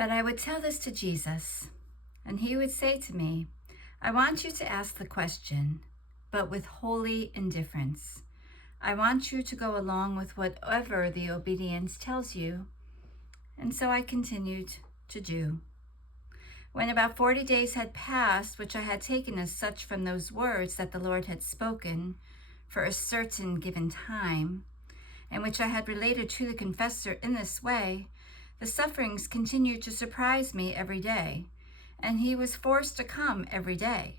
But I would tell this to Jesus, and he would say to me, I want you to ask the question, but with holy indifference. I want you to go along with whatever the obedience tells you. And so I continued to do. When about 40 days had passed, which I had taken as such from those words that the Lord had spoken for a certain given time, and which I had related to the confessor in this way, the sufferings continued to surprise me every day, and he was forced to come every day.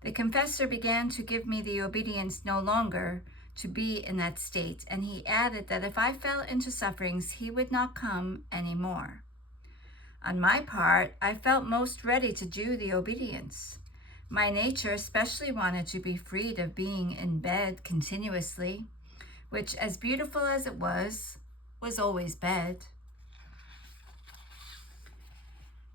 The confessor began to give me the obedience no longer to be in that state, and he added that if I fell into sufferings, he would not come any more. On my part, I felt most ready to do the obedience. My nature especially wanted to be freed of being in bed continuously, which, as beautiful as it was always bed.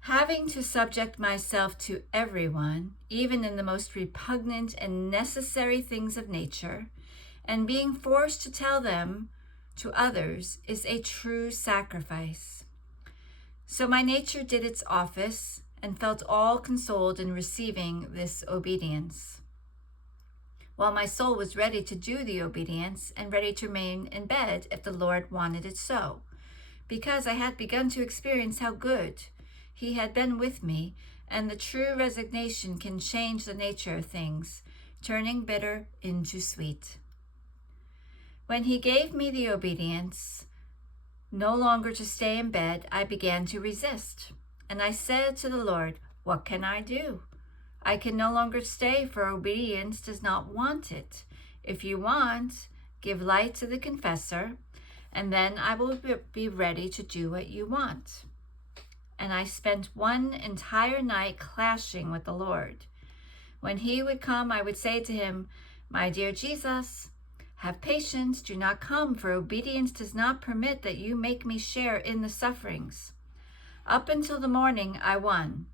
Having to subject myself to everyone, even in the most repugnant and necessary things of nature, and being forced to tell them to others, is a true sacrifice. So my nature did its office and felt all consoled in receiving this obedience, while my soul was ready to do the obedience and ready to remain in bed if the Lord wanted it so, because I had begun to experience how good he had been with me, and the true resignation can change the nature of things, turning bitter into sweet. When he gave me the obedience, no longer to stay in bed, I began to resist. And I said to the Lord, what can I do? I can no longer stay, for obedience does not want it. If you want, give light to the confessor, and then I will be ready to do what you want. And I spent one entire night clashing with the Lord. When he would come, I would say to him, my dear Jesus, have patience, do not come, for obedience does not permit that you make me share in the sufferings. Up until the morning, I won.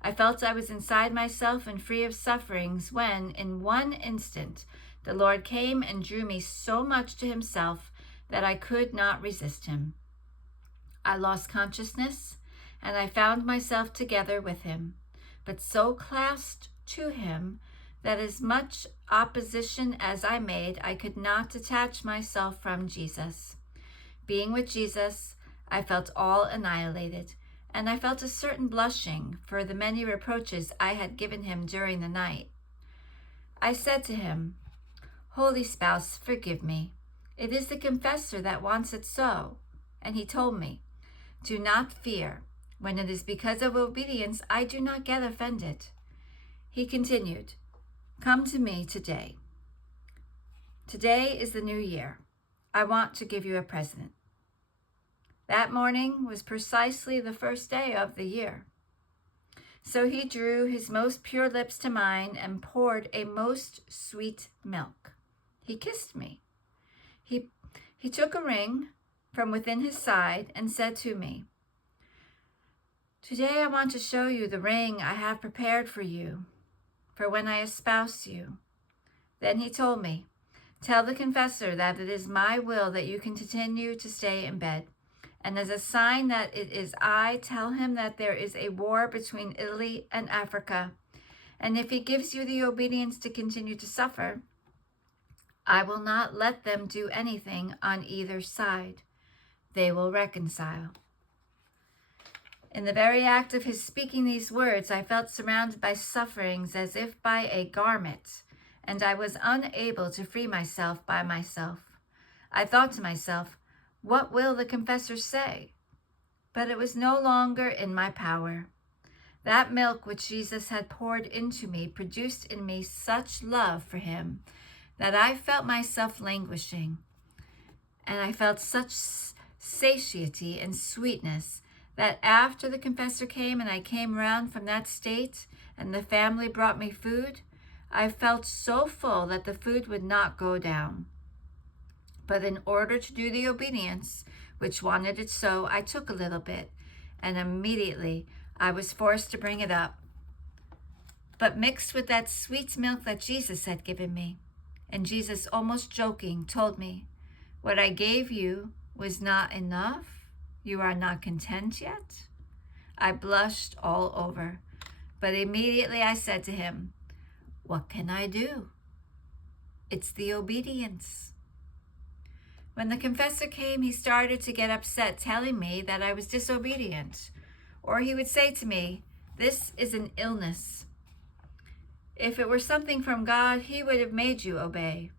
I felt I was inside myself and free of sufferings when, in one instant, the Lord came and drew me so much to himself that I could not resist him. I lost consciousness, and I found myself together with him, but so clasped to him that as much opposition as I made, I could not detach myself from Jesus. Being with Jesus, I felt all annihilated, and I felt a certain blushing for the many reproaches I had given him during the night. I said to him, Holy Spouse, forgive me. It is the confessor that wants it so. And he told me, do not fear. When it is because of obedience, I do not get offended. He continued, come to me today. Today is the new year. I want to give you a present. That morning was precisely the first day of the year. So he drew his most pure lips to mine and poured a most sweet milk. He kissed me. He took a ring from within his side and said to me, today I want to show you the ring I have prepared for you, for when I espouse you. Then he told me, tell the confessor that it is my will that you continue to stay in bed. And as a sign that it is I, tell him that there is a war between Italy and Africa. And if he gives you the obedience to continue to suffer, I will not let them do anything on either side. They will reconcile. In the very act of his speaking these words, I felt surrounded by sufferings as if by a garment, and I was unable to free myself by myself. I thought to myself, what will the confessor say? But it was no longer in my power. That milk which Jesus had poured into me produced in me such love for him that I felt myself languishing, and I felt such satiety and sweetness that after the confessor came and I came round from that state and the family brought me food, I felt so full that the food would not go down. But in order to do the obedience, which wanted it so, I took a little bit, and immediately I was forced to bring it up, but mixed with that sweet milk that Jesus had given me. And Jesus, almost joking, told me, what I gave you was not enough. You are not content yet?" I blushed all over, but immediately I said to him, "What can I do? It's the obedience." When the confessor came, he started to get upset, telling me that I was disobedient. Or he would say to me, "This is an illness. If it were something from God, he would have made you obey.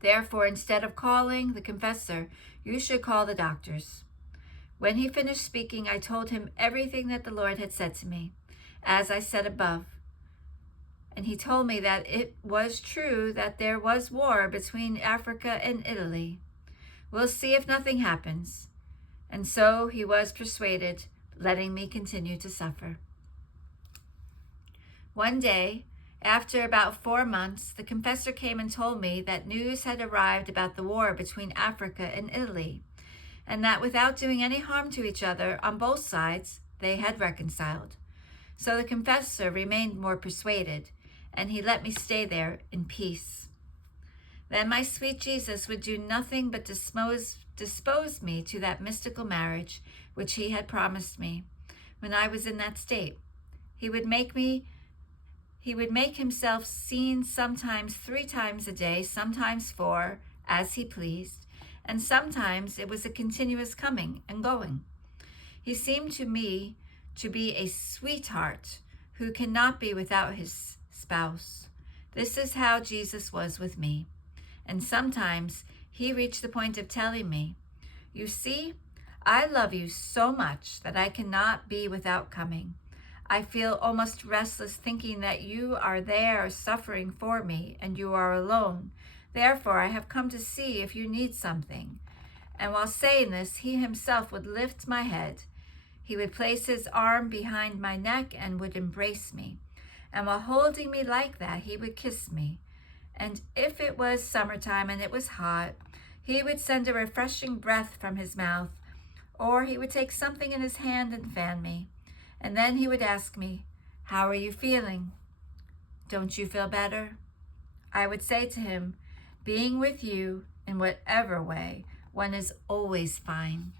Therefore, instead of calling the confessor, you should call the doctors." When he finished speaking, I told him everything that the Lord had said to me, as I said above. And he told me that it was true that there was war between Africa and Italy. "We'll see if nothing happens." And so he was persuaded, letting me continue to suffer. One day, after about 4 months, the confessor came and told me that news had arrived about the war between Africa and Italy, and that without doing any harm to each other on both sides, they had reconciled. So the confessor remained more persuaded, and he let me stay there in peace. Then my sweet Jesus would do nothing but dispose me to that mystical marriage which he had promised me when I was in that state. He would make himself seen sometimes 3 times a day, sometimes 4, as he pleased, and sometimes it was a continuous coming and going. He seemed to me to be a sweetheart who cannot be without his spouse. This is how Jesus was with me. And sometimes he reached the point of telling me, "You see, I love you so much that I cannot be without coming. I feel almost restless thinking that you are there suffering for me and you are alone. Therefore, I have come to see if you need something." And while saying this, he himself would lift my head. He would place his arm behind my neck and would embrace me. And while holding me like that, he would kiss me. And if it was summertime and it was hot, he would send a refreshing breath from his mouth, or he would take something in his hand and fan me. And then he would ask me, "How are you feeling? Don't you feel better?" I would say to him, "Being with you, in whatever way, one is always fine."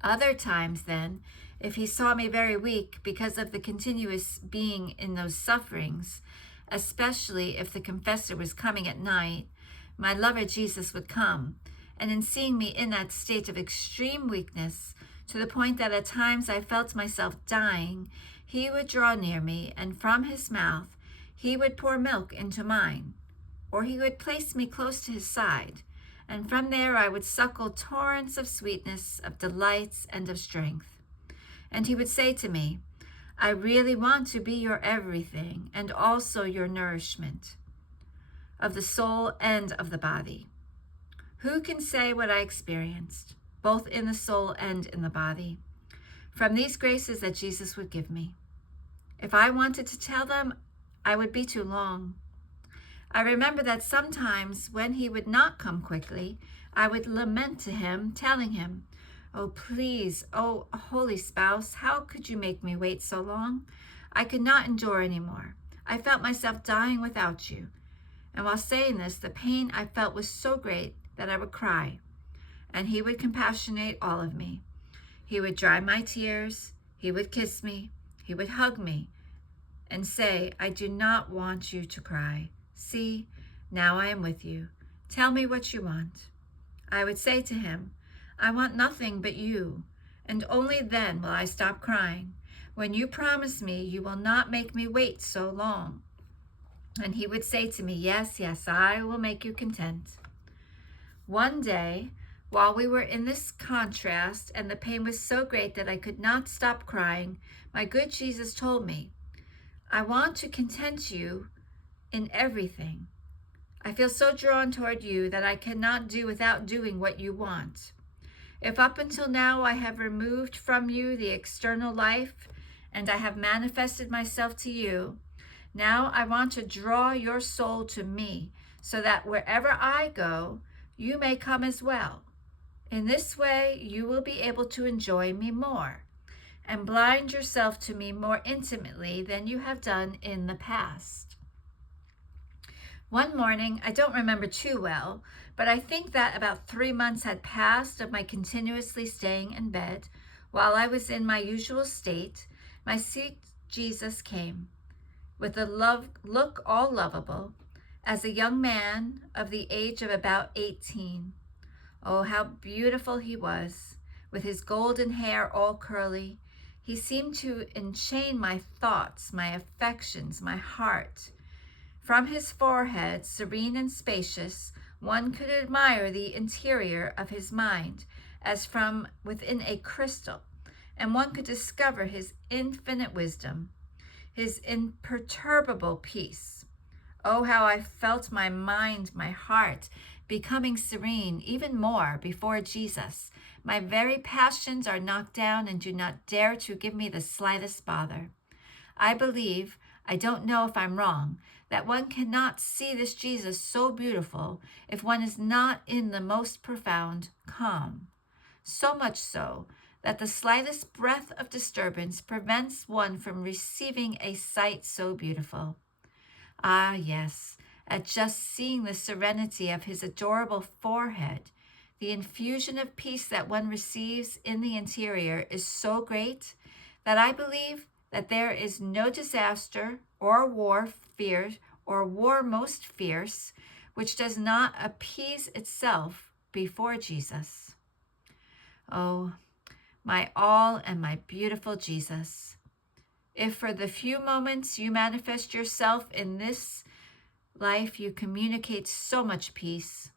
Other times then, if he saw me very weak because of the continuous being in those sufferings, especially if the confessor was coming at night, my lover Jesus would come, and in seeing me in that state of extreme weakness, to the point that at times I felt myself dying, he would draw near me, and from his mouth he would pour milk into mine, or he would place me close to his side, and from there I would suckle torrents of sweetness, of delights, and of strength. And he would say to me, "I really want to be your everything, and also your nourishment of the soul and of the body." Who can say what I experienced, both in the soul and in the body, from these graces that Jesus would give me? If I wanted to tell them, I would be too long. I remember that sometimes when he would not come quickly, I would lament to him, telling him, "Oh, please, oh, holy spouse, how could you make me wait so long? I could not endure any more. I felt myself dying without you." And while saying this, the pain I felt was so great that I would cry, and he would compassionate all of me. He would dry my tears, he would kiss me, he would hug me, and say, "I do not want you to cry. See, now I am with you. Tell me what you want." I would say to him, "I want nothing but you, and only then will I stop crying, when you promise me you will not make me wait so long." And he would say to me, "Yes, yes, I will make you content." One day, while we were in this contrast, and the pain was so great that I could not stop crying, my good Jesus told me, "I want to content you in everything. I feel so drawn toward you that I cannot do without doing what you want. If up until now I have removed from you the external life, and I have manifested myself to you, now I want to draw your soul to me, so that wherever I go, you may come as well. In this way, you will be able to enjoy me more, and blind yourself to me more intimately than you have done in the past." One morning, I don't remember too well, but I think that about 3 months had passed of my continuously staying in bed. While I was in my usual state, my sweet Jesus came, with a look all lovable, as a young man of the age of about 18. Oh, how beautiful he was, with his golden hair all curly. He seemed to enchain my thoughts, my affections, my heart. From his forehead, serene and spacious, one could admire the interior of his mind, as from within a crystal, and one could discover his infinite wisdom, his imperturbable peace. Oh, how I felt my mind, my heart, becoming serene even more before Jesus. My very passions are knocked down and do not dare to give me the slightest bother. I believe, I don't know if I'm wrong, that one cannot see this Jesus so beautiful if one is not in the most profound calm. So much so that the slightest breath of disturbance prevents one from receiving a sight so beautiful. Ah, yes, at just seeing the serenity of his adorable forehead, the infusion of peace that one receives in the interior is so great that I believe that there is no disaster or war most fierce which does not appease itself before Jesus. Oh, my all and my beautiful Jesus, if for the few moments you manifest yourself in this life, you communicate so much peace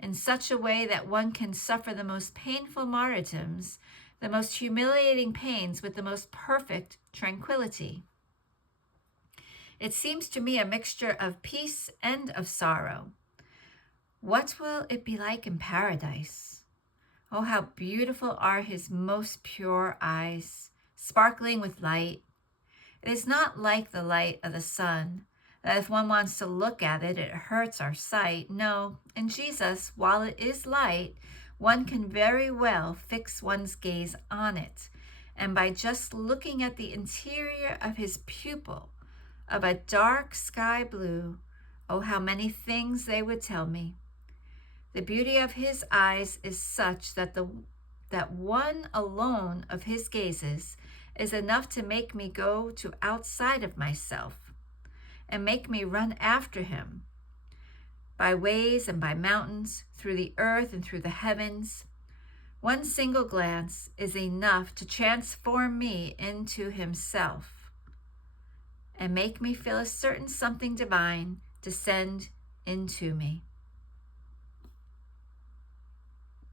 in such a way that one can suffer the most painful martyrdoms, the most humiliating pains with the most perfect tranquility. It seems to me a mixture of peace and of sorrow. What will it be like in paradise? Oh, how beautiful are his most pure eyes, sparkling with light. It is not like the light of the sun, that if one wants to look at it, it hurts our sight. No, in Jesus, while it is light, one can very well fix one's gaze on it, and by just looking at the interior of his pupil, of a dark sky blue, oh, how many things they would tell me. The beauty of his eyes is such that one alone of his gazes is enough to make me go to outside of myself and make me run after him by ways and by mountains, through the earth and through the heavens. One single glance is enough to transform me into himself and make me feel a certain something divine descend into me.